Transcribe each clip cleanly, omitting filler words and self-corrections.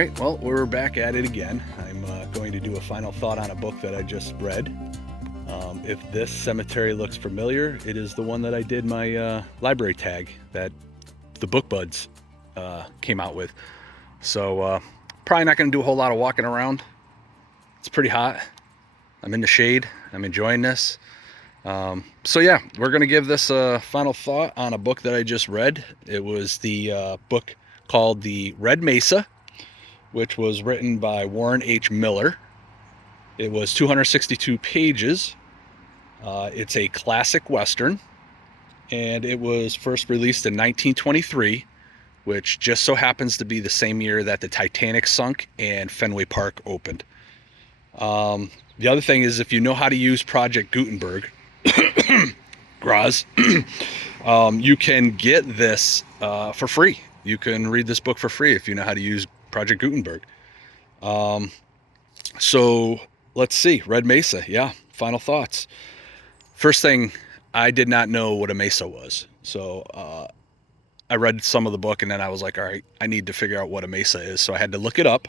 right, well, we're back at it again. I'm going to do a final thought on a book that I just read. If this cemetery looks familiar, it is the one that I did my library tag that the Book Buds came out with. So probably not going to do a whole lot of walking around. It's pretty hot. I'm in the shade. I'm enjoying this. So yeah, we're going to give this a final thought on a book that I just read. It was the book called The Red Mesa, which was written by Warren H. Miller. It was 262 pages. It's a classic Western, and it was first released in 1923, which just so happens to be the same year that the Titanic sunk and Fenway Park opened. The other thing is, if you know how to use Project Gutenberg, Graz, you can get this for free. You can read this book for free if you know how to use Project Gutenberg. So let's see. Red Mesa. Yeah. Final thoughts. First thing, I did not know what a mesa was. So I read some of the book and then I was like, all right, I need to figure out what a mesa is. So I had to look it up.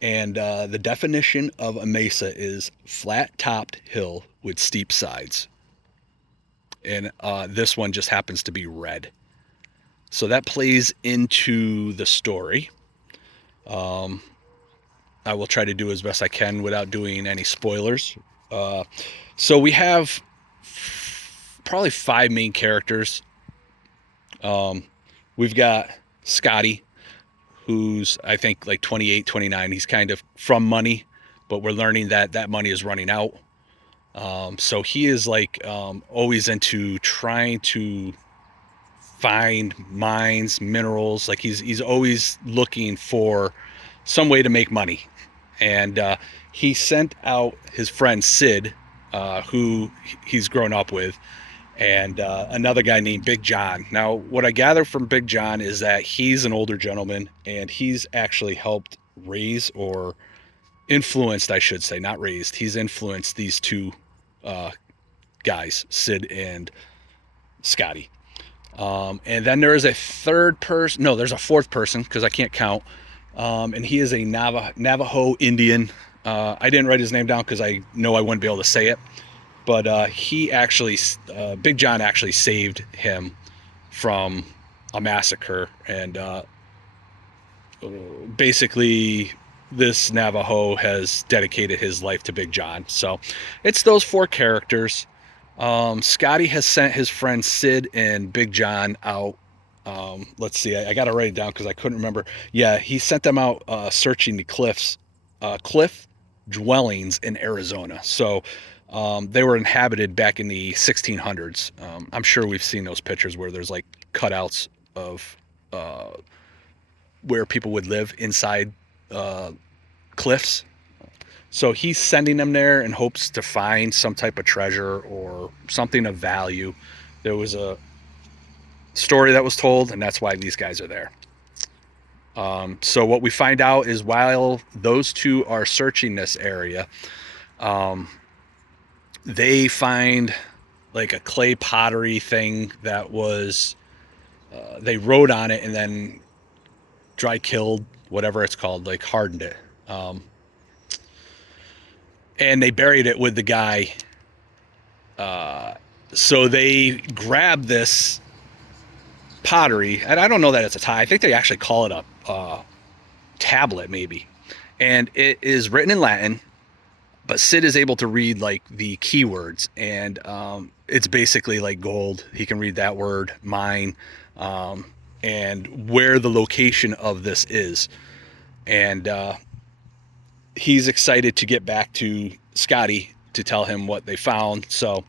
And the definition of a mesa is flat-topped hill with steep sides. And this one just happens to be red. So that plays into the story. I will try to do as best I can without doing any spoilers. So we have probably 5 main characters. We've got Scotty, who's I think like 28, 29. He's kind of from money, but we're learning that that money is running out. So he is like always into trying to find mines, minerals. Like he's always looking for some way to make money. And he sent out his friend Sid, who he's grown up with, and another guy named Big John. Now, what I gather from Big John is that he's an older gentleman, and he's actually helped raise, or influenced, I should say, not raised. He's influenced these two guys, Sid and Scotty. And then there is a third person. No, there's a fourth person because I can't count. And he is a Navajo Indian. I didn't write his name down because I know I wouldn't be able to say it. But he actually, Big John actually saved him from a massacre. And basically, this Navajo has dedicated his life to Big John. So it's those 4 characters. Scotty has sent his friend Sid and Big John out. Let's see, I got to write it down because I couldn't remember. Yeah, he sent them out searching the cliff dwellings in Arizona. So they were inhabited back in the 1600s. I'm sure we've seen those pictures where there's like cutouts of where people would live inside cliffs. So he's sending them there in hopes to find some type of treasure or something of value. There was a story that was told, and that's why these guys are there. So what we find out is while those two are searching this area, they find like a clay pottery thing that was, they wrote on it and then dry killed, whatever it's called, like hardened it. And they buried it with the guy. So they grabbed this pottery, and I don't know that it's a tie. I think they actually call it a tablet, maybe. And it is written in Latin, but Sid is able to read like the keywords, and it's basically like gold. He can read that word, mine, and where the location of this is. And he's excited to get back to Scotty to tell him what they found. So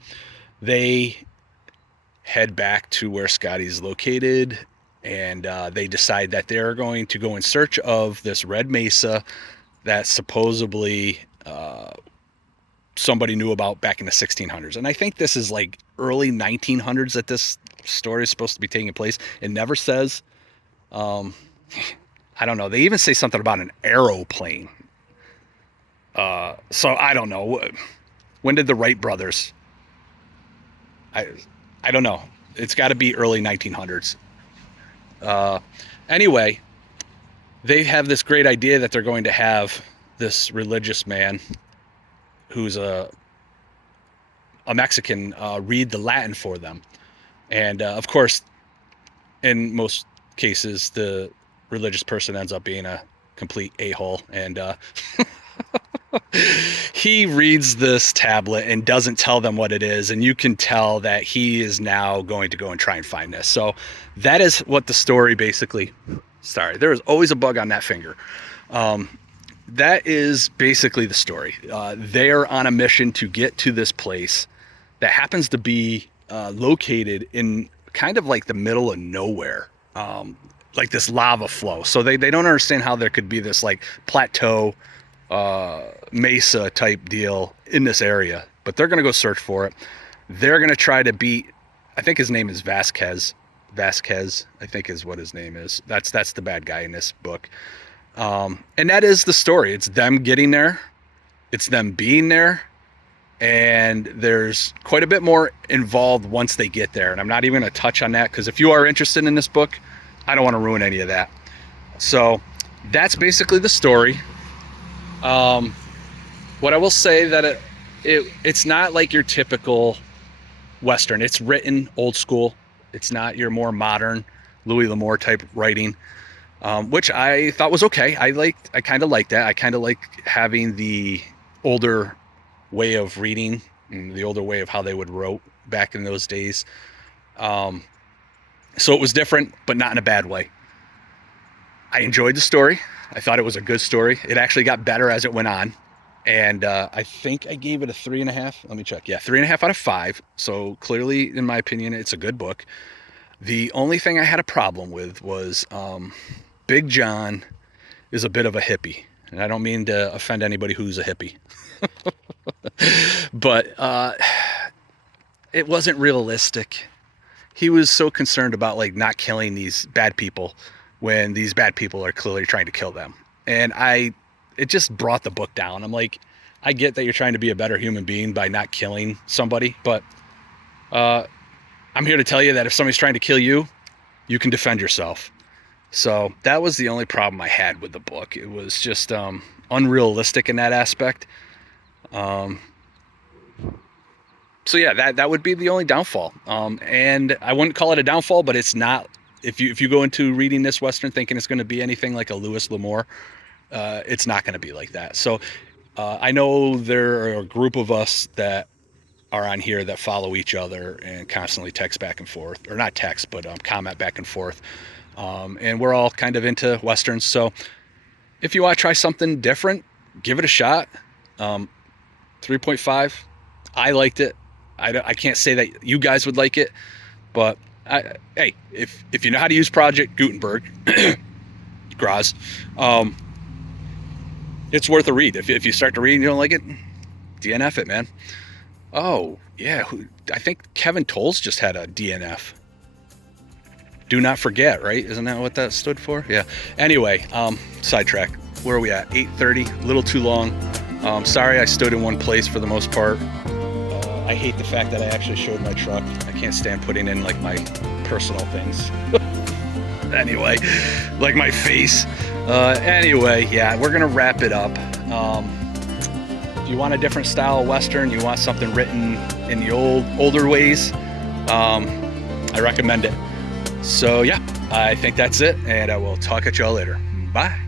they head back to where Scotty's located, and they decide that they're going to go in search of this Red Mesa that supposedly somebody knew about back in the 1600s. And I think this is like early 1900s that this story is supposed to be taking place. It never says. I don't know. They even say something about an aeroplane. So I don't know. When did the Wright brothers? I don't know. It's got to be early 1900s. Anyway, they have this great idea that they're going to have this religious man who's a Mexican read the Latin for them. And of course, in most cases, the religious person ends up being a complete a-hole. And he reads this tablet and doesn't tell them what it is. And you can tell that he is now going to go and try and find this. So that is what the story basically, sorry, there is always a bug on that finger. That is basically the story. They're on a mission to get to this place that happens to be located in kind of like the middle of nowhere, like this lava flow. So they don't understand how there could be this like plateau, mesa type deal in this area, but they're going to go search for it. They're going to try to beat, I think his name is Vasquez, I think is what his name is. That's the bad guy in this book. And that is the story. It's them getting there. It's them being there. And there's quite a bit more involved once they get there. And I'm not even going to touch on that because if you are interested in this book, I don't want to ruin any of that. So that's basically the story. What I will say that it's not like your typical Western. It's written old school. It's not your more modern Louis L'Amour type writing, which I thought was okay. I kind of like that. I kind of like having the older way of reading and the older way of how they would wrote back in those days. So it was different, but not in a bad way. I enjoyed the story. I thought it was a good story. It actually got better as it went on. And I think I gave it a 3.5. Let me check. Yeah, 3.5 out of 5. So clearly, in my opinion, it's a good book. The only thing I had a problem with was Big John is a bit of a hippie. And I don't mean to offend anybody who's a hippie. But it wasn't realistic. He was so concerned about like not killing these bad people when these bad people are clearly trying to kill them. And it just brought the book down. I'm like, I get that you're trying to be a better human being by not killing somebody, but I'm here to tell you that if somebody's trying to kill you, you can defend yourself. So that was the only problem I had with the book. It was just unrealistic in that aspect. So yeah, that would be the only downfall. And I wouldn't call it a downfall, but it's not. If you go into reading this Western thinking it's going to be anything like a Louis L'Amour, it's not going to be like that. So I know there are a group of us that are on here that follow each other and constantly text back and forth, or not text, but comment back and forth. And we're all kind of into Westerns. So if you want to try something different, give it a shot. 3.5. I liked it. I can't say that you guys would like it, but hey, if you know how to use Project Gutenberg, Graz, it's worth a read. If you start to read and you don't like it, DNF it, man. Oh, yeah. I think Kevin Tolles just had a DNF. Do not forget, right? Isn't that what that stood for? Yeah. Anyway, sidetrack. Where are we at? 8:30, a little too long. Sorry I stood in one place for the most part. I hate the fact that I actually showed my truck. I can't stand putting in like my personal things. Anyway, like my face. Anyway, yeah, we're gonna wrap it up. If you want a different style Western, you want something written in the older ways, I recommend it. So yeah, I think that's it, and I will talk at y'all later. Bye.